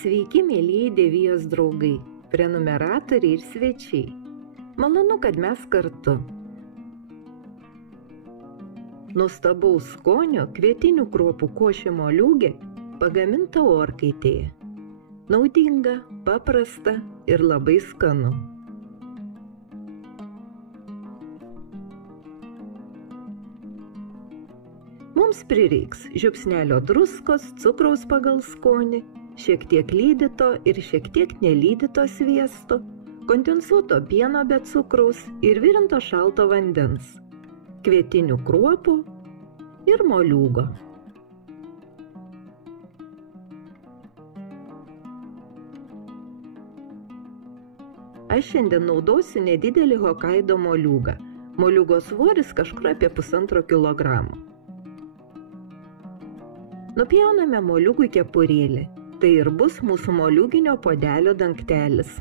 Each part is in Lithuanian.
Sveiki, mėlyjei Dievijos draugai, prenumeratoriai ir svečiai. Malonu, kad mes kartu. Nuostabaus skonio kvietinių kruopų košė moliūgė pagaminta orkaitėje. Naudinga, paprasta ir labai skanu. Mums prireiks žiupsnelio druskos, cukraus pagal skonį, šiek tiek lydyto ir šiek tiek nelydyto sviesto, kondensuoto pieno be cukraus ir virinto šalto vandens, kvietinių kruopų ir moliūgo. Aš šiandien naudosiu nedidelį Hokaido moliūgą. Moliūgo svoris kažkur apie 1,5 kilogramo. Nupjauname moliūgui kepurėlį. Tai ir bus mūsų moliūginio puodelio dangtelis.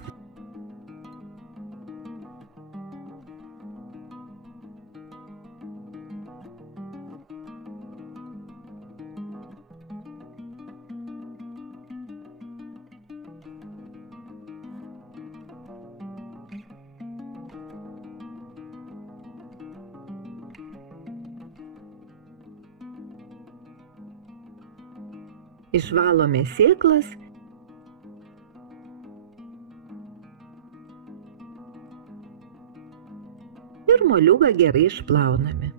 Išvalome sėklas ir moliūgą gerai išplauname.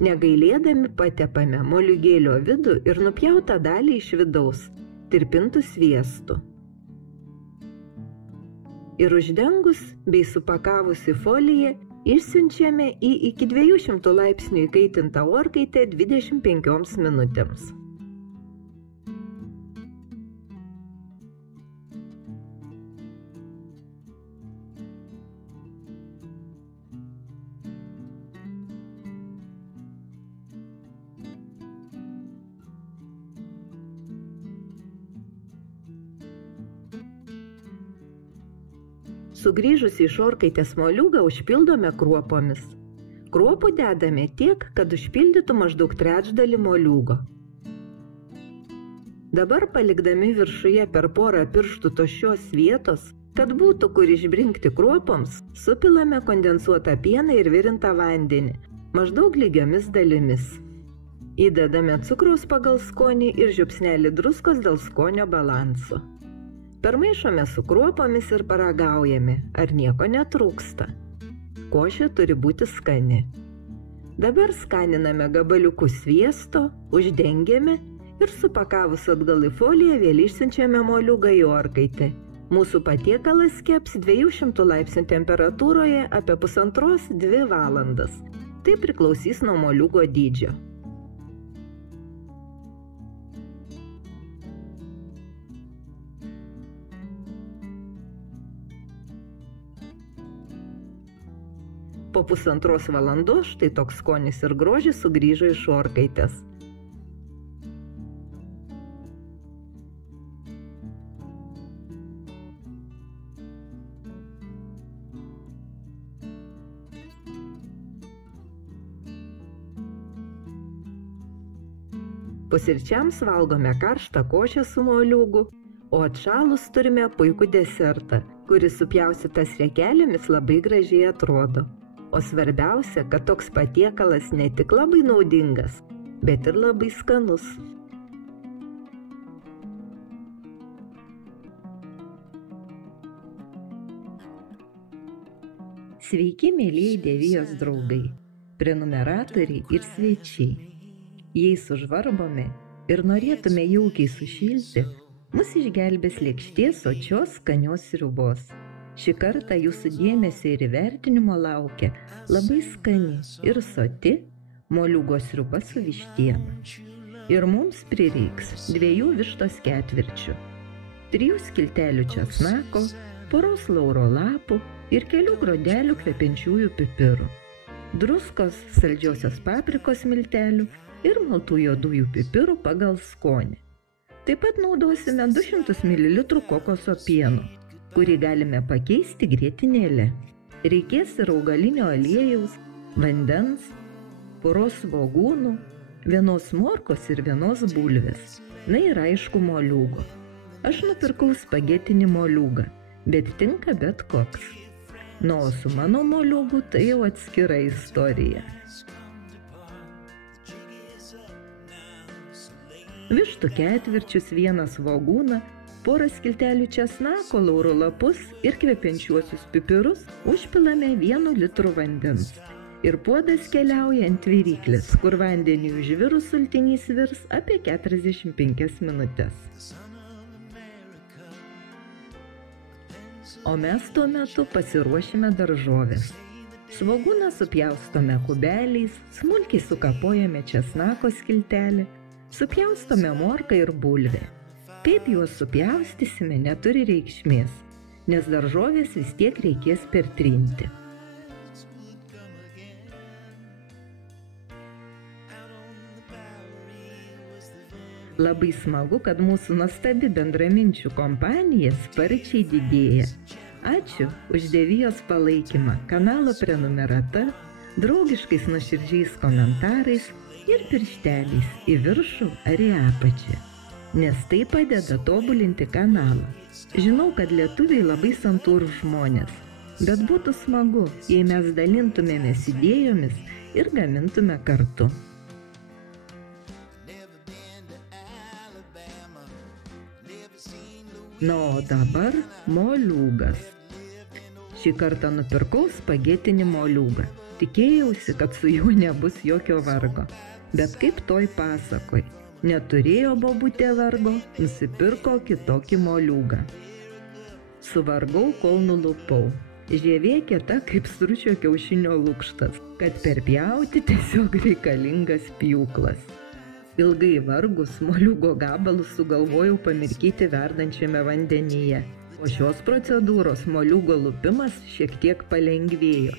Negailėdami patepame moliūgėlio vidų ir nupjautą dalį iš vidaus tirpintų sviestu. Ir uždengus bei supakavusi foliją išsiunčiame į iki 200 laipsnių įkaitintą orkaitę 25 minutėms. Sugrįžus iš orkaitės moliūgą užpildome kruopomis. Kruopų dedame tiek, kad užpildytų maždaug trečdalį moliūgo. Dabar palikdami viršuje per porą pirštų tuščios vietos, kad būtų kur išbrinkti kruopoms, supilame kondensuotą pieną ir virintą vandenį, maždaug lygiomis dalimis. Įdedame cukraus pagal skonį ir žiupsnelį druskos dėl skonio balanso. Permaišome su kruopomis ir paragaujame, ar nieko netrūksta. Košė turi būti skani. Dabar skaniname gabaliukus sviesto, uždengiame ir supakavus atgal į foliją vėl išsiunčiame moliūgą į orkaitę. Mūsų patiekalas keps 200 laipsnių temperatūroje apie 1,5–2 valandas. Tai priklausys nuo moliūgo dydžio. Po 1,5 valandos štai toks skonis ir grožis sugrįžo iš orkaitės. Pusryčiams valgome karštą košę su moliūgu, o atšalus turime puikų desertą, kuris supjaustytas riekelėmis labai gražiai atrodo. O svarbiausia, kad toks patiekalas ne tik labai naudingas, bet ir labai skanus. Sveiki, mėlyjei Dievijos draugai, prenumeratoriai ir svečiai. Jei sužvarbome ir norėtume jaukiai sušilti, mus išgelbės lėkštės sočios skanios sriubos. Šį kartą jūsų dėmesio ir įvertinimo laukia labai skani ir soti moliūgo sriuba su vištiena. Ir mums prireiks 2 vištos ketvirčių, 3 skiltelių česnako, poros lauro lapų ir kelių grodelių kvepiančiųjų pipirų, druskos, saldžiosios paprikos miltelių ir maltų juodųjų pipirų pagal skonį. Taip pat naudosime 200 ml kokoso pieno, kurį galime pakeisti grietinėlę. Reikės ir augalinio aliejaus, vandens, poros svogūnų, 1 morkos ir 1 bulvės. Na ir aišku moliūgo. Aš nupirkau spagetinį moliūgą, bet tinka bet koks. Na, o su mano moliūgu tai jau atskira istorija. Vištų ketvirčius, 1 svogūną, porą skiltelių česnako, lauro lapus ir kvepiančiuosius pipirus užpilame 1 litru vandens. Ir puodas keliauja ant viryklės, kur vandeniui užvirus sultinys virs apie 45 minutės. O mes tuo metu pasiruošime daržovės. Svogūną supjaustome kubeliais, smulkiai sukapojame česnako skiltelį, supjaustome morką ir bulvę. Kaip juos supjaustysime, neturi reikšmės, nes daržovės vis tiek reikės pertrinti. Labai smagu, kad mūsų nuostabi bendraminčių kompanija sparčiai didėja. Ačiū už Devijos palaikymą, kanalo prenumerata, draugiškais nuoširdžiais komentarais ir piršteliais į viršų ar į apačią, nes tai padeda tobulinti kanalą. Žinau, kad lietuviai labai santūrūs žmonės, bet būtų smagu, jei mes dalintumėmės idėjomis ir gamintume kartu. Na, o dabar moliūgas. Šį kartą nupirkau spagetinį moliūgą. Tikėjausi, kad su juo nebus jokio vargo. Bet kaip toj pasakoj, neturėjo bobutė vargo, nusipirko kitokį moliūgą. Suvargau, kol nulupau. Žievė kieta kaip stručio kiaušinio lukštas, kad perpjauti tiesiog reikalingas pjūklas. Ilgai vargus moliūgo gabalus sugalvojau pamirkyti verdančiame vandenyje. Po šios procedūros moliūgo lupimas šiek tiek palengvėjo.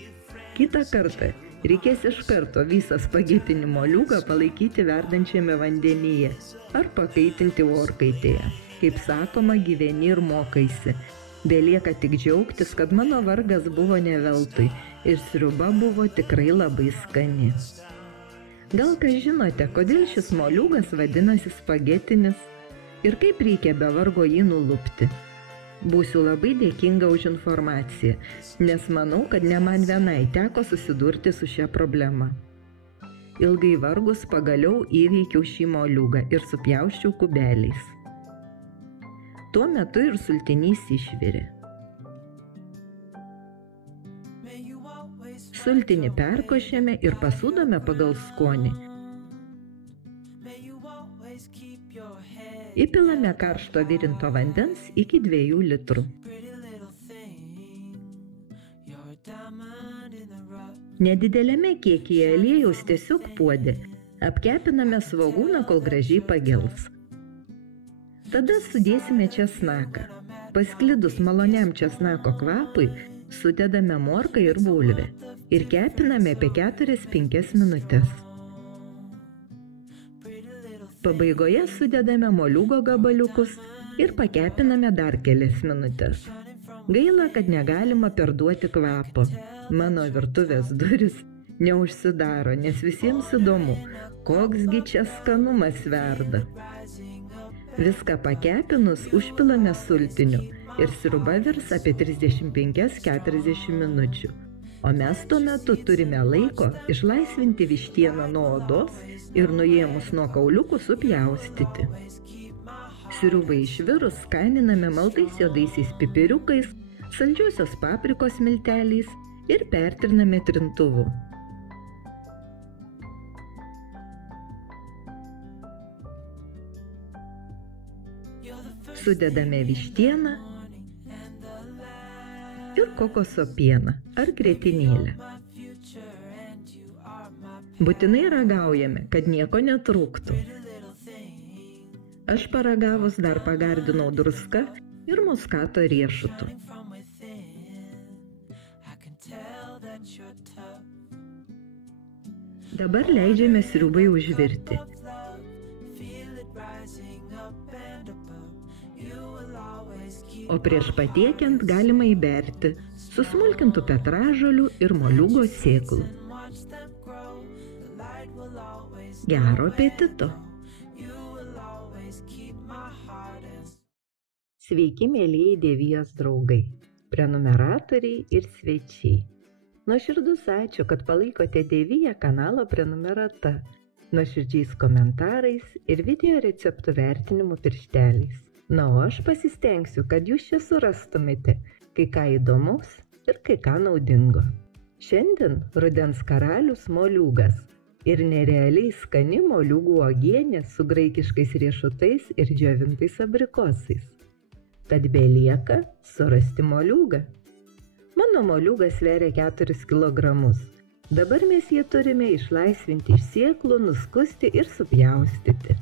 Kitą kartą reikės iš karto visą spagetinį moliūgą palaikyti verdančiame vandenyje ar pakaitinti orkaitėje. Kaip sakoma, gyveni ir mokaisi. Belieka tik džiaugtis, kad mano vargas buvo ne veltui ir sriuba buvo tikrai labai skani. Gal kas žinote, kodėl šis moliūgas vadinasi spagetinis ir kaip reikia be vargo jį nulupti? Būsiu labai dėkinga už informaciją, nes manau, kad ne man vienai teko susidurti su šia problema. Ilgai vargus pagaliau įveikiau šį moliūgą ir supjausčiau kubeliais. Tuo metu ir sultinys išvirė. Sultinį perkošėme ir pasūdome pagal skonį. Įpilame karšto virinto vandens iki 2 litrų. Nedidelėme kiekyje aliejaus tiesiog puode apkepiname svogūną, kol gražiai pagels. Tada sudėsime česnaką. Pasklidus maloniam česnako kvapui, sudedame morką ir bulvę ir kepiname apie 4-5 minutės. Pabaigoje sudedame moliūgo gabaliukus ir pakepiname dar kelias minutės. Gaila, kad negalima perduoti kvapo. Mano virtuvės duris neužsidaro, nes visiems įdomu, koksgi čia skanumas verda. Viską pakepinus užpilame sultiniu ir sriuba virs apie 35-40 minučių. O mes tuo metu turime laiko išlaisvinti vištieną nuo odos ir nuėmus nuo kauliukų supjaustyti. Sriubai išvirus skaniname maltais juodaisiais pipiriukais, saldžiosios paprikos milteliais ir pertriname trintuvu. Sudedame vištieną ir kokoso pieną ar grietinėlę. Būtinai ragaujame, kad nieko netrūktų. Aš paragavus dar pagardinau druska ir muskato riešutu. Dabar leidžiame sriubai užvirti. o prieš patiekiant galima įberti susmulkintų petražolių ir moliūgo sėklų. Gero apetito! Sveiki, mėlyjei Dievijos draugai, prenumeratoriai ir svečiai. Nuoširdus ačiū, kad palaikote Dieviją kanalo prenumerata, nuoširdžiais komentarais ir video receptų vertinimų piršteliais. Na, o aš pasistengsiu, kad jūs čia surastumėte kai ką įdomaus ir kai ką naudingo. Šiandien rudens karalius moliūgas ir nerealiai skani moliūgų uogienė su graikiškais riešutais ir džiovintais abrikosais. Tad belieka surasti moliūgą. Mano moliūgas sveria 4 kilogramus. Dabar mes jį turime išlaisvinti iš sėklų, nuskusti ir supjaustyti.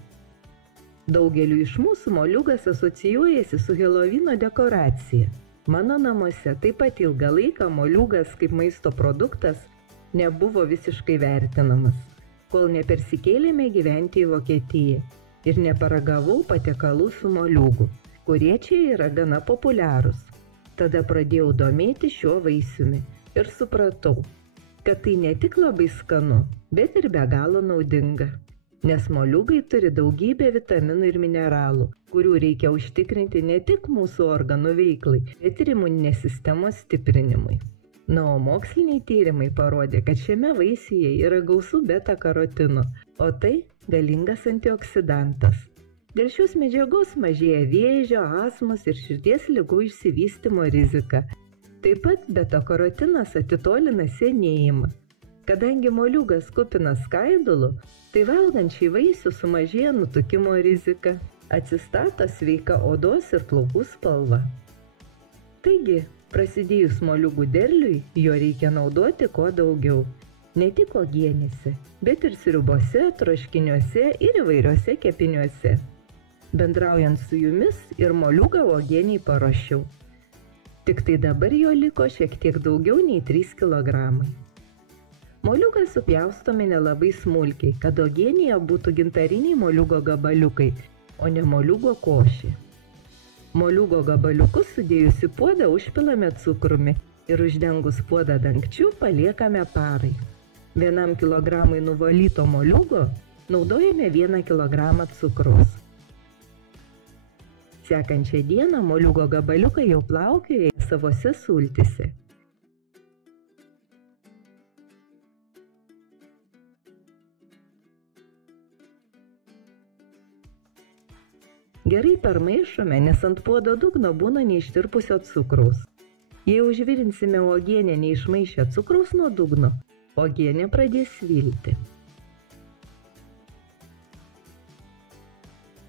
Daugeliu iš mūsų moliūgas asocijuojasi su Helovino dekoracija. Mano namuose taip pat ilgą laiką moliūgas kaip maisto produktas nebuvo visiškai vertinamas, kol nepersikėlėme gyventi į Vokietiją ir neparagavau patiekalų su moliūgu, kurie čia yra gana populiarūs. Tada pradėjau domėti šiuo vaisiumi ir supratau, kad tai ne tik labai skanu, bet ir be galo naudinga. Nes moliūgai turi daugybę vitaminų ir mineralų, kurių reikia užtikrinti ne tik mūsų organų veiklai, bet ir imuninės sistemos stiprinimui. Na, o moksliniai tyrimai parodė, kad šiame vaisiuje yra gausu beta-karotino, o tai galingas antioksidantas. Dėl šios medžiagos mažėja vėžio, astmos ir širdies ligų išsivystymo rizika. Taip pat beta-karotinas atitolina senėjimą. Kadangi moliūgas kupinas skaidulų, tai valgant šį vaisių sumažėja nutukimo rizika, atsistato sveika odos ir plaukų spalva. Taigi, prasidėjus moliūgų derliui, jo reikia naudoti kuo daugiau. Ne tik uogienėse, bet ir sriubose, troškiniuose ir įvairiuose kepiniuose. Bendraujant su jumis ir moliūgą uogieniai paruošiau. Tik tai dabar jo liko šiek tiek daugiau nei 3 kilogramai. Moliūgą supjaustome nelabai smulkiai, kad uogienėje būtų gintariniai moliūgo gabaliukai, o ne moliūgo košė. Moliūgo gabaliukus sudėjus į puodą užpilame cukrumi ir uždengus puodą dangčiu paliekame parai. 1 kilogramui nuvalyto moliūgo naudojame 1 kilogramą cukraus. Sekančią dieną moliūgo gabaliukai jau plaukioja savose sultyse. Gerai permaišome, nes ant puodo dugno būna neištirpusio cukraus. Jei užvirinsime uogienę neišmaišę cukraus nuo dugno, uogienė pradės svilti.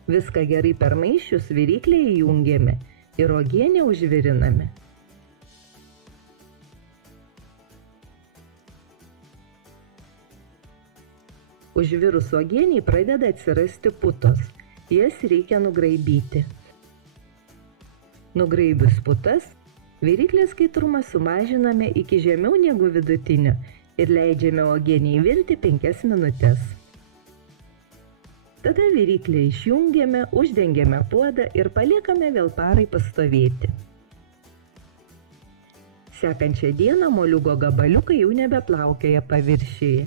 Viską gerai permaišius viryklę įjungiame ir uogienę užviriname. Užvirus uogieniai pradeda atsirasti putos. Jas reikia nugraibyti. Nugraibius putas, viryklės kaitrumą sumažiname iki žemiau negu vidutinio ir leidžiame uogienei virti 5 minutes. Tada viryklę išjungiame, uždengiame puodą ir paliekame vėl parai pastovėti. Sekančią dieną moliūgo gabaliukai jau nebeplaukioja paviršiuje.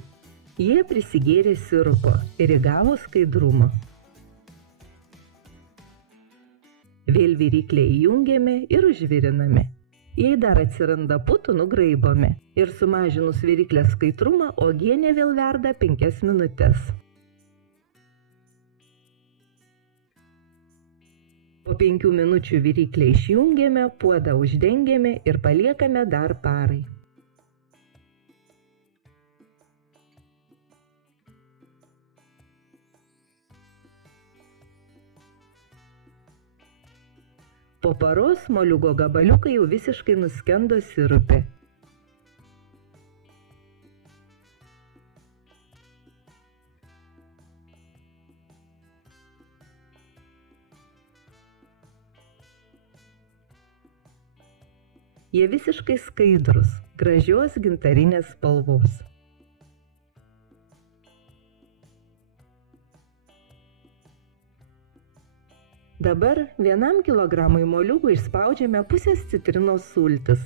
Jie prisigėrė sirupo ir įgavo skaidrumo. Vėl viryklę įjungiame ir užviriname. Jei dar atsiranda putų, nugraibome ir sumažinus viryklės skaitrumą, uogienė vėl verda 5 minutes. Po 5 minučių viryklę išjungiame, puodą uždengiame ir paliekame dar parai. Po paros moliūgo gabaliukai jau visiškai nuskendo sirupe. Jie visiškai skaidrus, gražios gintarinės spalvos. Dabar 1 kilogramui moliūgų išspaudžiame pusės citrinos sultis.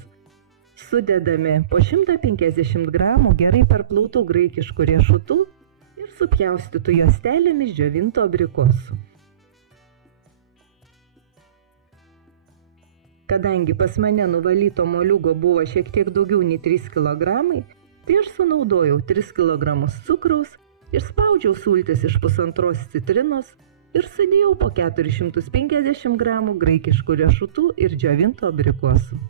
Sudedame po 150 gramų gerai perplautų graikiškų riešutų ir supjaustytų juostelėmis džiovintų abrikosų. Kadangi pas mane nuvalyto moliūgo buvo šiek tiek daugiau nei 3 kg, tai aš sunaudojau 3 kg cukraus, išspaudžiau sultis iš 1,5 citrinos ir sudėjau po 450 gramų graikiškų riešutų ir džiovintų abrikosų.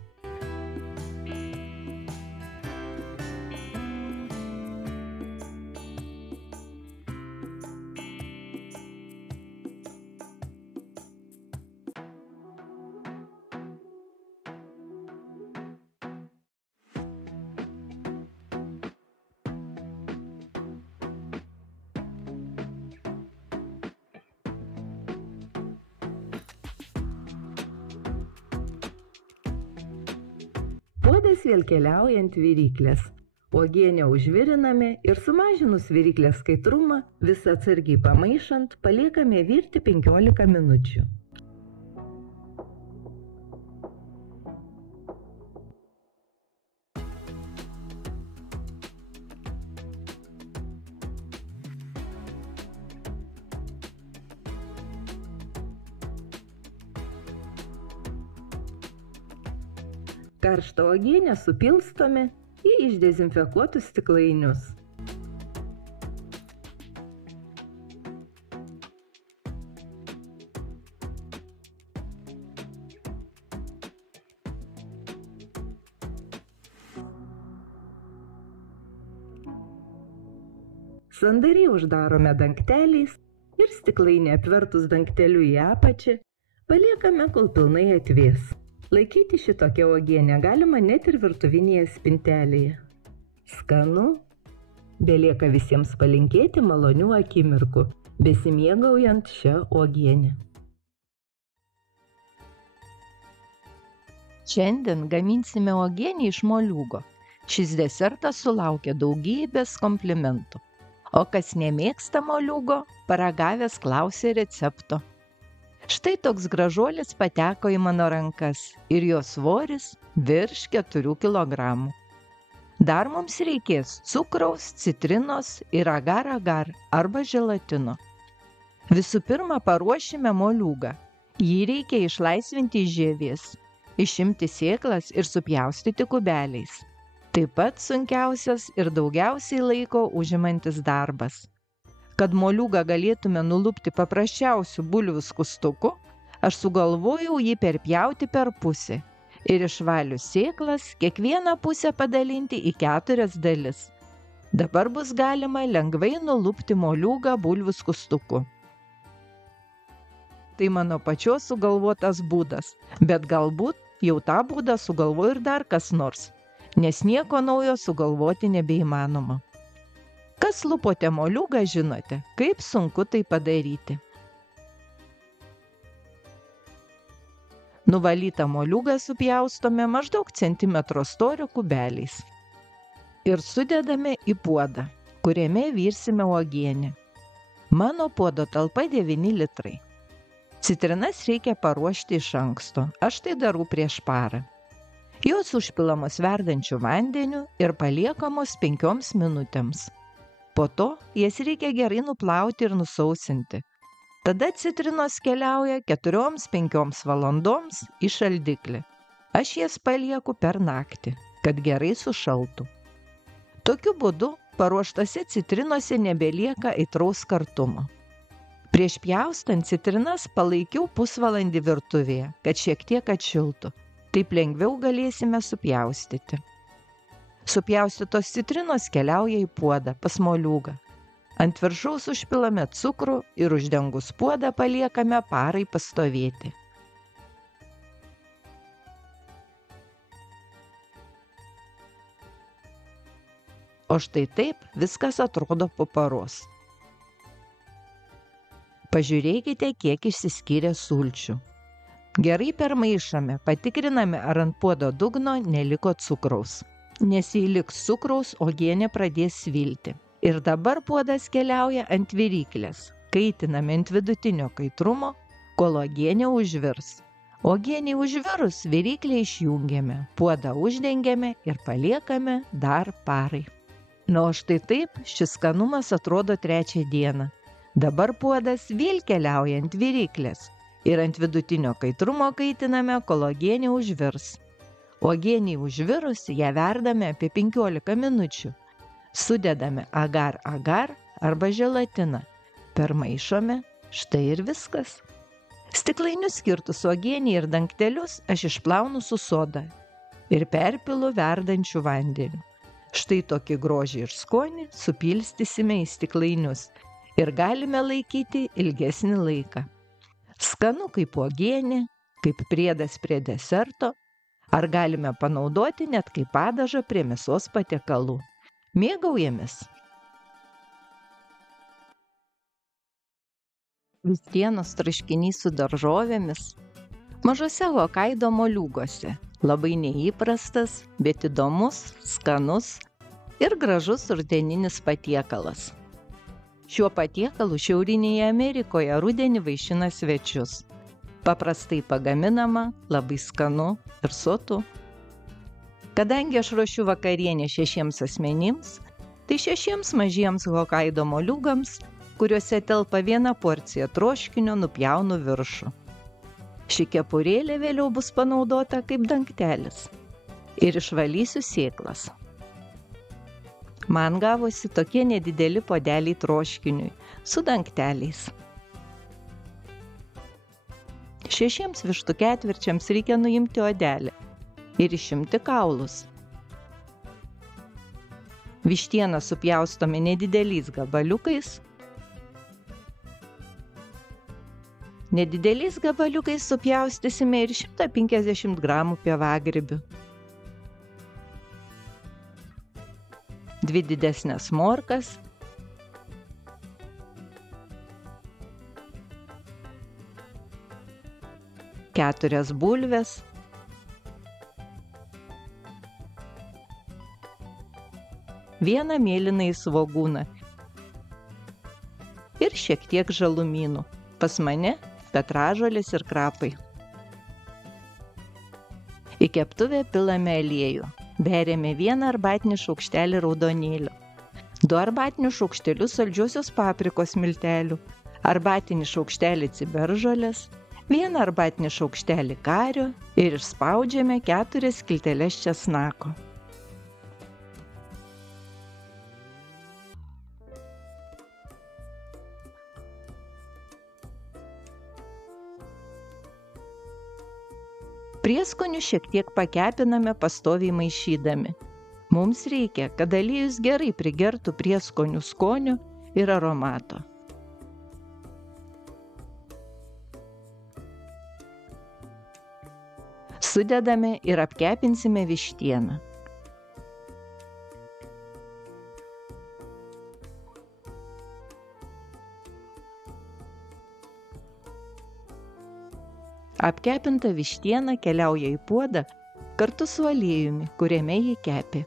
Puodas vėl keliauja ant viryklės. Uogienę užviriname ir sumažinus viryklės skaitrumą, visą atsargiai pamaišant, paliekame virti 15 minučių. Karštą uogienę supilstome į išdezinfekuotus stiklainius. Sandariai uždarome dangteliais ir stiklainį apvertus dangteliu į apačią paliekame, kol pilnai atvės. Laikyti šitokią uogienę galima net ir virtuvinėje spintelėje. Skanu, belieka visiems palinkėti malonių akimirkų, besimėgaujant šią uogienę. Šiandien gaminsime uogienę iš moliūgo. Šis desertas sulaukia daugybės komplimentų. O kas nemėgsta moliūgo, paragavęs klausė recepto. Štai toks gražuolis pateko į mano rankas ir jo svoris virš 4 kg. Dar mums reikės cukraus, citrinos ir agar-agar arba želatino. Visų pirma, paruošime moliūgą. Jį reikia išlaisvinti iš žievės, išimti sėklas ir supjaustyti kubeliais. Taip pat sunkiausias ir daugiausiai laiko užimantis darbas. Kad moliūgą galėtume nulupti paprasčiausių bulvių skustuku, aš sugalvojau jį perpjauti per pusę ir išvalius sėklas kiekvieną pusę padalinti į 4 dalis. Dabar bus galima lengvai nulupti moliūgą bulvių skustuku. Tai mano pačios sugalvotas būdas, bet galbūt jau tą būdą sugalvojo ir dar kas nors, nes nieko naujo sugalvoti nebeįmanoma. Kas lupote moliūgą, žinote, kaip sunku tai padaryti. Nuvalytą moliūgą supjaustome maždaug centimetro storio kubeliais. Ir sudedame į puodą, kuriame virsime uogienę. Mano puodo talpa 9 litrai. Citrinas reikia paruošti iš anksto, aš tai darau prieš parą. Jos užpilamos verdančiu vandeniu ir paliekamos 5 minutėms. Po to jas reikia gerai nuplauti ir nusausinti. Tada citrinos keliauja 4–5 valandoms į šaldiklį. Aš jas palieku per naktį, kad gerai sušaltų. Tokiu būdu paruoštose citrinose nebelieka aitraus kartumo. Prieš pjaustant citrinas palaikiau pusvalandį virtuvėje, kad šiek tiek atšiltų. Taip lengviau galėsime supjaustyti. Supjaustytos citrinos keliauja į puodą pas moliūgą. Ant viršaus užpilame cukrų ir uždengus puodą paliekame parai pastovėti. O štai taip viskas atrodo po paros. Pažiūrėkite, kiek išsiskyrė sulčių. Gerai permaišame, patikriname, ar ant puodo dugno neliko cukraus. Nes jei liks cukraus, uogienė pradės svilti. Ir dabar puodas keliauja ant viryklės. Kaitiname ant vidutinio kaitrumo, kol uogienė užvirs. Uogienei užvirus viryklę išjungiame, puodą uždengiame ir paliekame dar parai. Na, o štai taip šis skanumas atrodo 3. dieną. Dabar puodas vėl keliauja ant viryklės ir ant vidutinio kaitrumo kaitiname, kol uogienė užvirs. Uogienei užvirus ją verdame apie 15 minučių. Sudedame agar-agar arba želatiną. Permaišome, štai ir viskas. Stiklainius skirtus uogienei ir dangtelius aš išplaunu su soda ir perpilu verdančiu vandeniu. Štai tokį grožį ir skonį supilstysime į stiklainius ir galime laikyti ilgesnį laiką. Skanu kaip uogienė, kaip priedas prie deserto, ar galime panaudoti net kaip padažą prie mėsos patiekalų. Mėgaujamės! Vištienos traškinys su daržovėmis. Mažose Hokaido moliūguose. Labai neįprastas, bet įdomus, skanus ir gražus rudeninis patiekalas. Šiuo patiekalu Šiaurinėje Amerikoje rudenį vaišina svečius. Paprastai pagaminama, labai skanu ir sotu. Kadangi aš ruošiu vakarienę 6 asmenims, tai 6 mažiems Hokaido moliūgams, kuriuose telpa 1 porcija troškinio, nupjaunu viršų. Ši kepurėlė vėliau bus panaudota kaip dangtelis ir išvalysiu sėklas. Man gavosi tokie nedideli puodeliai troškiniui su dangteliais. 6 vištų ketvirčiams reikia nuimti odelę ir išimti kaulus. Vištieną supjaustome nedideliais gabaliukais. Nedideliais gabaliukais supjaustysime ir 150 gramų pievagrybių. 2 didesnės morkas, 4 bulves, 1 mėlynąjį svogūną ir šiek tiek žalumynų. Pas mane petražolės ir krapai. Į keptuvę pilame aliejų. Beriame 1 arbatinį šaukštelį raudonėlio, 2 arbatinius šaukštelius saldžiosios paprikos miltelių, arbatinį šaukštelį ciberžolės, 1 arbatinį šaukštelį kario ir išspaudžiame 4 skilteles česnako. Prieskonių šiek tiek pakepiname pastoviai maišydami. Mums reikia, kad aliejus gerai prigertų prieskonių skonio ir aromato. Sudedame ir apkepinsime vištieną. Apkepinta vištiena keliauja į puodą kartu su aliejumi, kuriame jį kepė.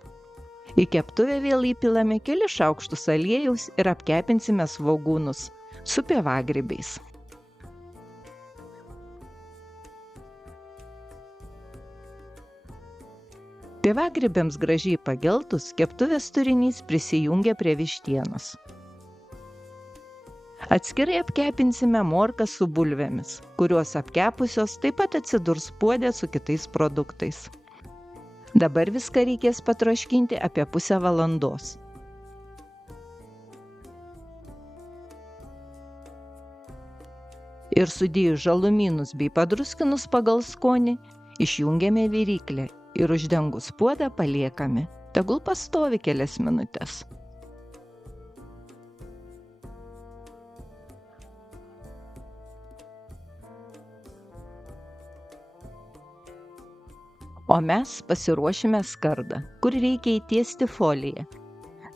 Į keptuvę vėl įpilame kelis šaukštus aliejaus ir apkepinsime svogūnus su pievagrybiais. Pievagrybiams gražiai pageltus, keptuvės turinys prisijungia prie vištienos. Atskirai apkepinsime morką su bulvėmis, kurios apkepusios taip pat atsidurs puode su kitais produktais. Dabar viską reikės patroškinti apie pusę valandos. Ir sudėjus žalumynus bei padruskinus pagal skonį, išjungiame viryklę ir uždengus puodą paliekame. Tegul pastovi kelias minutes. O mes pasiruošime skardą, kur reikia įtiesti foliją,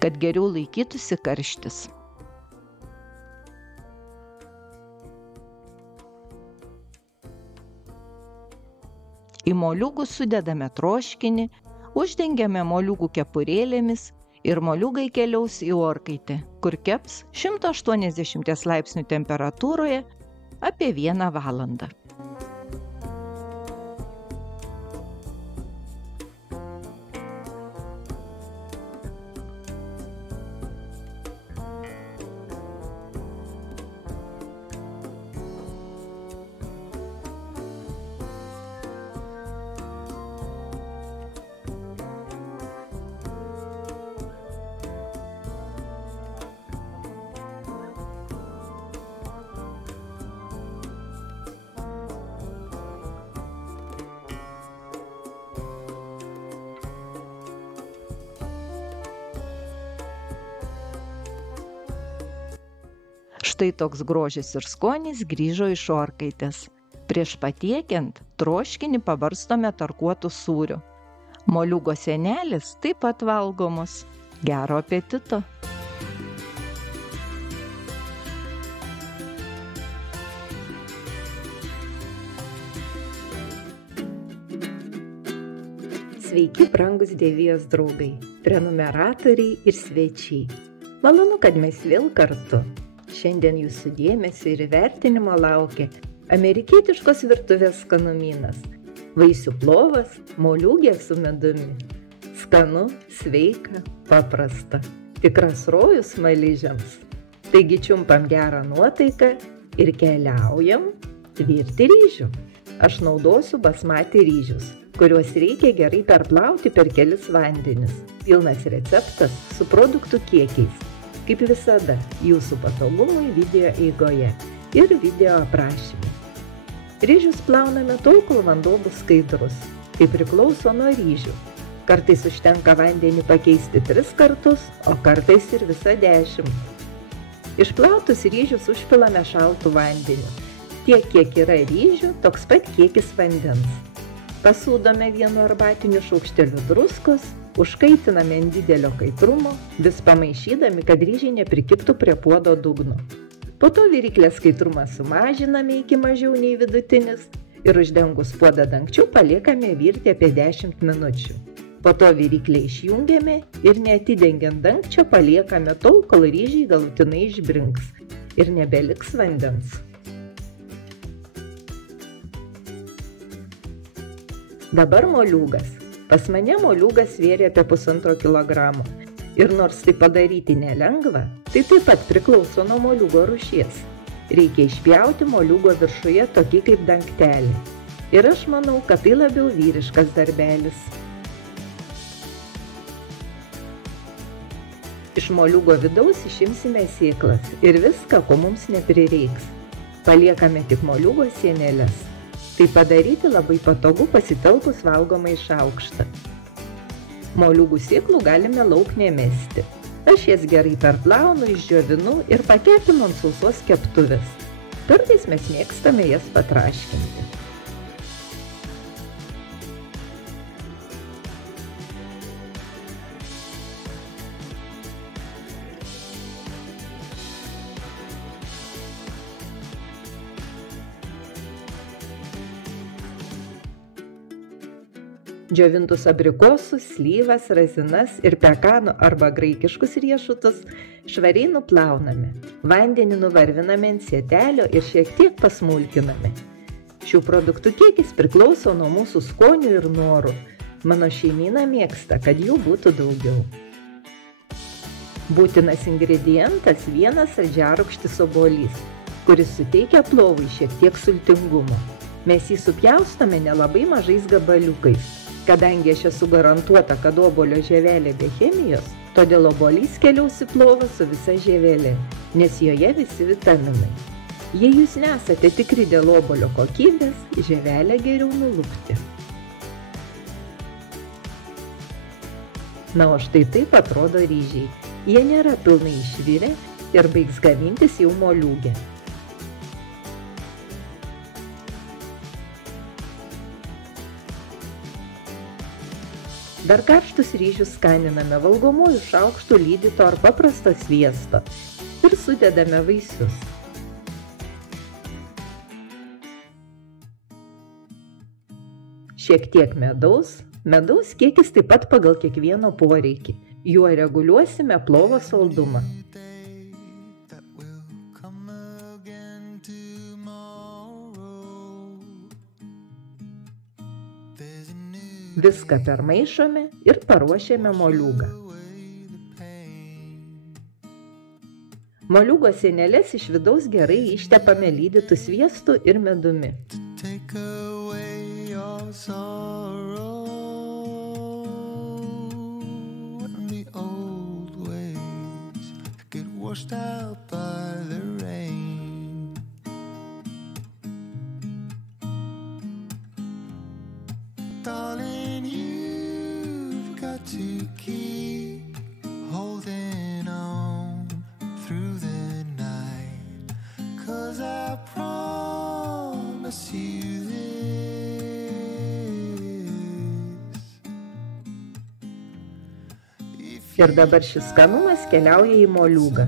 kad geriau laikytųsi karštis. Į moliūgus sudedame troškinį, uždengiame moliūgų kepurėlėmis ir moliūgai keliaus į orkaitę, kur keps 180 laipsnių temperatūroje apie 1 valandą. Štai toks grožis ir skonis grįžo iš orkaitės. Prieš patiekiant, troškinį pabarstome tarkuotų sūrių. Moliūgo sienelis taip pat valgomos. Gero apetito! Sveiki, brangus Dievijos draugai, prenumeratoriai ir svečiai. Malonu, kad mes vėl kartu. Šiandien jūsų dėmesio ir įvertinimo laukia amerikietiškos virtuvės skanumynas. Vaisių plovas, moliūgė su medumi. Skanu, sveika, paprasta. Tikras rojus smaližiams. Taigi čiumpam gerą nuotaiką ir keliaujam virti ryžių. Aš naudosiu basmati ryžius, kuriuos reikia gerai perplauti per kelis vandenis. Pilnas receptas su produktų kiekiais. Kaip visada, jūsų patogumui video eigoje ir video aprašyme. Ryžius plauname tol, kol vanduo bus skaidrus. Tai priklauso nuo ryžių. Kartais užtenka vandenį pakeisti 3 kartus, o kartais ir visą 10. Išplautus ryžius užpilame šaltu vandeniu. Tiek, kiek yra ryžių, toks pat kiekis vandens. Pasūdome 1 arbatiniu šaukšteliu druskos, užkaitiname ant didelio kaitrumo, vis pamaišydami, kad ryžiai neprikibtų prie puodo dugno. Po to viryklės kaitrumą sumažiname iki mažiau nei vidutinis ir uždengus puodą dangčiu paliekame virti apie 10 minučių. Po to viryklę išjungiame ir neatidengiant dangčio paliekame tol, kol ryžiai galutinai išbrinks ir nebeliks vandens. Dabar moliūgas. Pas mane moliūgas svėrė apie 1,5 kilogramo. Ir nors tai padaryti nelengva, tai taip pat priklauso nuo moliūgo rūšies. Reikia išpjauti moliūgo viršuje tokį kaip dangtelį. Ir aš manau, kad tai labiau vyriškas darbelis. Iš moliūgo vidaus išimsime sėklas ir viską, ko mums neprireiks. Paliekame tik moliūgo sieneles. Tai padaryti labai patogu pasitelkus valgomą į šaukštą. Moliūgų sėklų galime lauk nemesti. Aš jas gerai perplaunu, išdžiovinu ir pakepinu ant sausos keptuvės. Kartais mes mėgstame jas patraškinti. Džiovintus abrikosus, slyvas, razinas ir pekanų arba graikiškus riešutus švariai nuplauname. Vandenį nuvarviname ant sietelio ir šiek tiek pasmulkiname. Šių produktų kiekis priklauso nuo mūsų skonių ir norų. Mano šeimyna mėgsta, kad jų būtų daugiau. Būtinas ingredientas 1 saldžiarūgštis obuolys, kuris suteikia plovui šiek tiek sultingumo. Mes jį supjaustome nelabai mažais gabaliukais. Kadangi aš esu garantuota, kad obuolio žievelė be chemijos, todėl obuolys keliaus į plovą su visa žievelė, nes joje visi vitaminai. Jei jūs nesate tikri dėl obuolio kokybės, žievelę geriau nulupti. Na, o štai taip atrodo ryžiai. Jie nėra pilnai išvirę ir baigs gamintis jau moliūgė. Dar karštus ryžius skaniname valgomųjų šaukštų lydyto ar paprasto sviesto ir sudedame vaisius. Šiek tiek medaus. Medaus kiekis taip pat pagal kiekvieno poreikį. Juo reguliuosime plovo saldumą. Viską permaišome ir paruošiame moliūgą. Moliūgo sieneles iš vidaus gerai ištepame lydytų sviestu ir medumi. Ir dabar šis skanumas keliauja į moliūgą.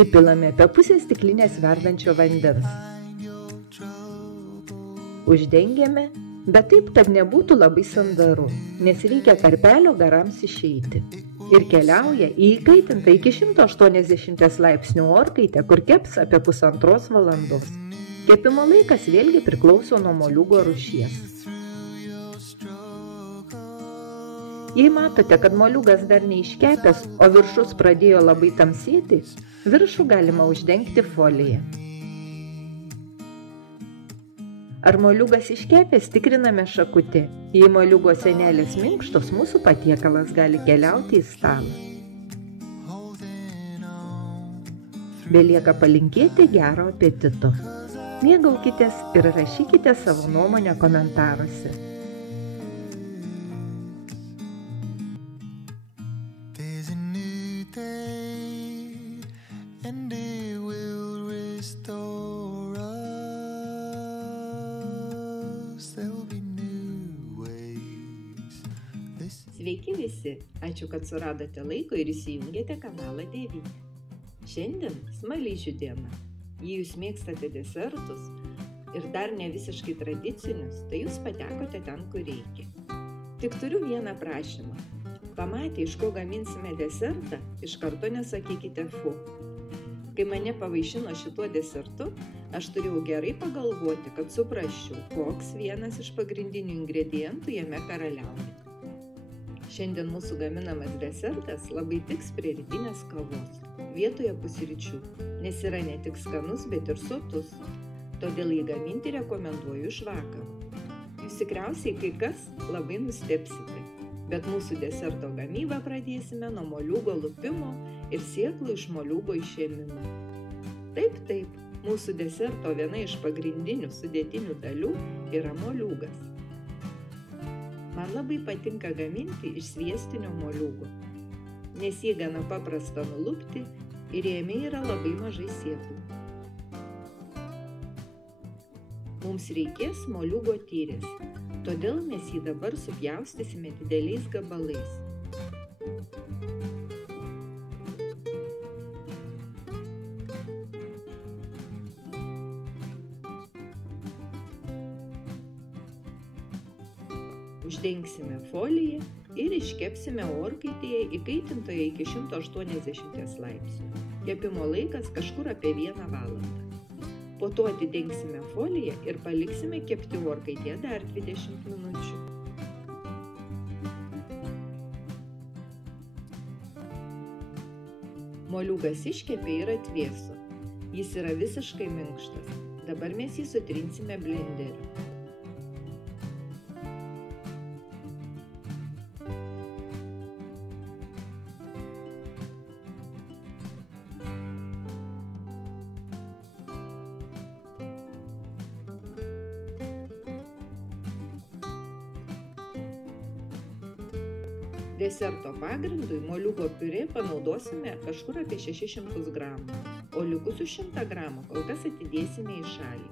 Įpilame apie pusę stiklinės verdančio vandens. Uždengiame, bet taip, kad nebūtų labai sandaru, nes reikia tarpelio garams išeiti. Ir keliauja į įkaitintą iki 180 laipsnių orkaitę, kur keps apie 1,5 valandos. Kepimo laikas vėlgi priklauso nuo moliūgo rūšies. Jei matote, kad moliūgas dar neiškepęs, o viršus pradėjo labai tamsėti, viršų galima uždengti foliją. Ar moliūgas iškepęs, tikriname šakutę. Jei moliūgo sienelės minkštos, mūsų patiekalas gali keliauti į stalą. Belieka palinkėti gero apetito. Mėgaukitės ir rašykite savo nuomonę komentaruose. Sveiki visi, ačiū, kad suradote laiko ir įsijungėte kanalą 9. Šiandien smaližių diena. Jei jūs mėgstate desertus ir dar ne visiškai tradicinius, tai jūs patekote ten, kur reikia. Tik turiu vieną prašymą. Pamatę, iš ko gaminsime desertą, iš karto nesakykite fu. Kai mane pavaišino šituo desertu, aš turėjau gerai pagalvoti, kad suprasčiau, koks vienas iš pagrindinių ingredientų jame karaliauja. Šiandien mūsų gaminamas desertas labai tiks prie rytinės kavos, vietoje pusryčių, nes yra ne tik skanus, bet ir sotus. Todėl jį gaminti rekomenduoju iš vakaro. Jūs tikriausiai kai kas labai nustebsite, bet mūsų deserto gamybą pradėsime nuo moliūgo lupimo ir sėklų iš moliūgo išėmimo. Taip, mūsų deserto viena iš pagrindinių sudėtinių dalių yra moliūgas. Man labai patinka gaminti iš sviestinio moliūgo, nes jį gana paprasta nulupti ir jame yra labai mažai sėklų. Mums reikės moliūgo tyrės, todėl mes jį dabar supjaustysime dideliais gabalais. Uždengsime foliją ir iškepsime orkaitėje įkaitintoje iki 180 laipsnių. Kepimo laikas kažkur apie 1 valandą. Po to atidengsime foliją ir paliksime kepti orkaitėje dar 20 minučių. Moliūgas iškepė ir atvėso. Jis yra visiškai minkštas. Dabar mes jį sutrinsime blenderiu. Deserto pagrindui moliūgo piurė panaudosime kažkur apie 600 gramų, o likusius 100 gramų kol kas atidėsime į šalį.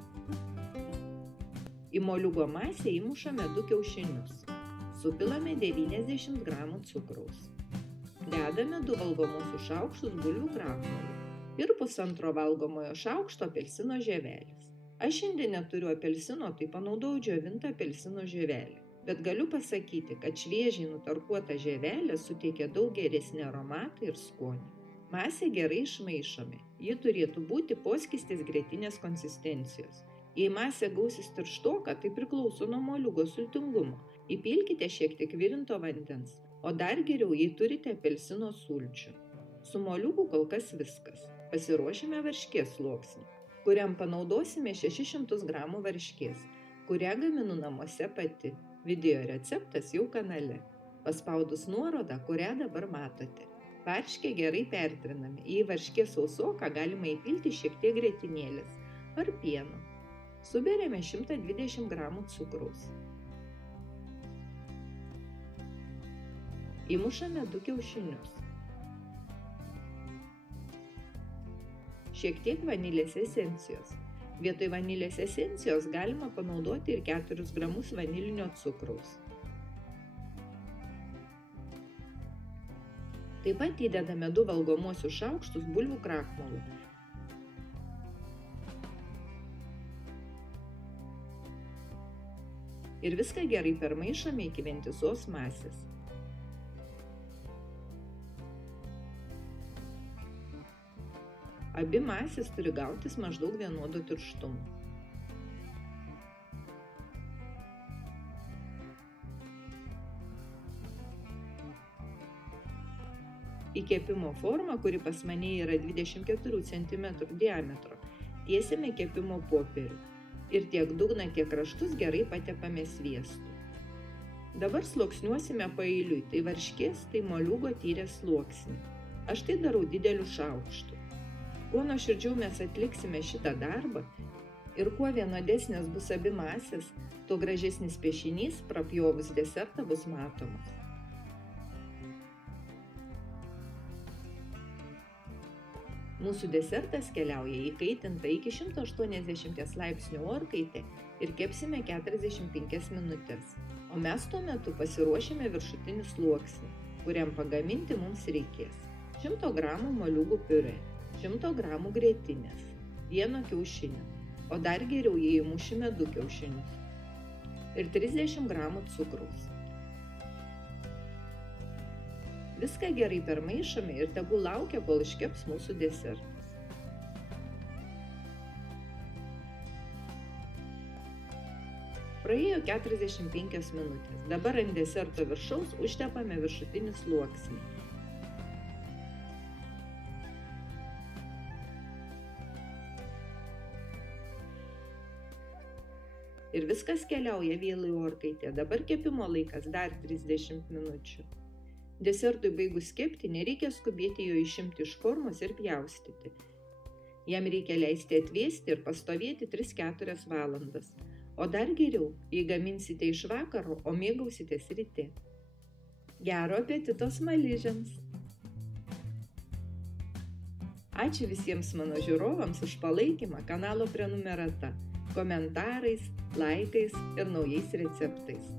Į moliūgo masę įmušame 2 kiaušinius. Supilame 90 gramų cukraus. Dedame 2 valgomosius šaukštus bulvių krakmolo ir 1,5 valgomojo šaukšto apelsino žievelės. Aš šiandien neturiu apelsino, tai panaudojau džiovintą apelsino žievelę. Bet galiu pasakyti, kad šviežiai nutarkuota žievelė suteikia daug geresnį aromatą ir skonį. Masė gerai išmaišome. Ji turėtų būti poskystės grietinės konsistencijos. Jei masė gausis tirštoka, tai priklauso nuo moliūgo sultingumo. Įpilkite šiek tiek virinto vandens, o dar geriau, jei turite apelsino sulčių. Su moliūgu kol kas viskas. Pasiruošime varškės sluoksnį, kuriam panaudosime 600 g varškės, kurią gaminu namuose pati. Video receptas jau kanale. Paspaudus nuorodą, kurią dabar matote. Varškę gerai pertriname. Į varškės sausoką galima įpilti šiek tiek grietinėlės ar pieno. Suberiame 120 g cukraus. Įmušame 2 kiaušinius. Šiek tiek vanilės esencijos. Vietoj vanilės esencijos galima panaudoti ir 4 g vanilinio cukraus. Taip pat įdedame 2 valgomuosius šaukštus bulvių krakmolų. Ir viską gerai permaišome iki vientisos masės. Abi masės turi gautis maždaug vienodo tirštumo. Į kepimo formą, kuri pas mane yra 24 cm diametro, tiesiame kepimo popierių ir tiek dugną, tiek kraštus gerai patepame sviestu. Dabar sluoksniuosime paeiliui, tai varškės, tai moliūgo tyrės sluoksnį. Aš tai darau dideliu šaukštu. Kuo nuoširdžiau mes atliksime šitą darbą ir kuo vienodesnės bus abi masės, tuo gražesnis piešinys prapjovus desertą bus matomas. Mūsų desertas keliauja įkaitinta iki 180 laipsnių orkaitę ir kepsime 45 minutės. O mes tuo metu pasiruošime viršutinį sluoksnį, kuriam pagaminti mums reikės 100 g moliūgų piurė, 100 g grietinės, 1 kiaušinio, o dar geriau, jei įmušime 2 kiaušinius ir 30 g cukraus. Viską gerai permaišome ir tegul laukia, kol iškeps mūsų desertas. Praėjo 45 minutės. Dabar ant deserto viršaus užtepame viršutinį sluoksnį. Ir viskas keliauja vėl į orkaitę. Dabar kepimo laikas dar 30 minučių. Desertui baigus kepti, nereikia skubėti jo išimti iš formos ir pjaustyti. Jam reikia leisti atvėsti ir pastovėti 3-4 valandas. O dar geriau, jei gaminsite iš vakaro, o mėgausitės ryte. Gero apetito smaližiams! Ačiū visiems mano žiūrovams už palaikymą kanalo prenumerata, komentarais, laikais ir naujais receptais.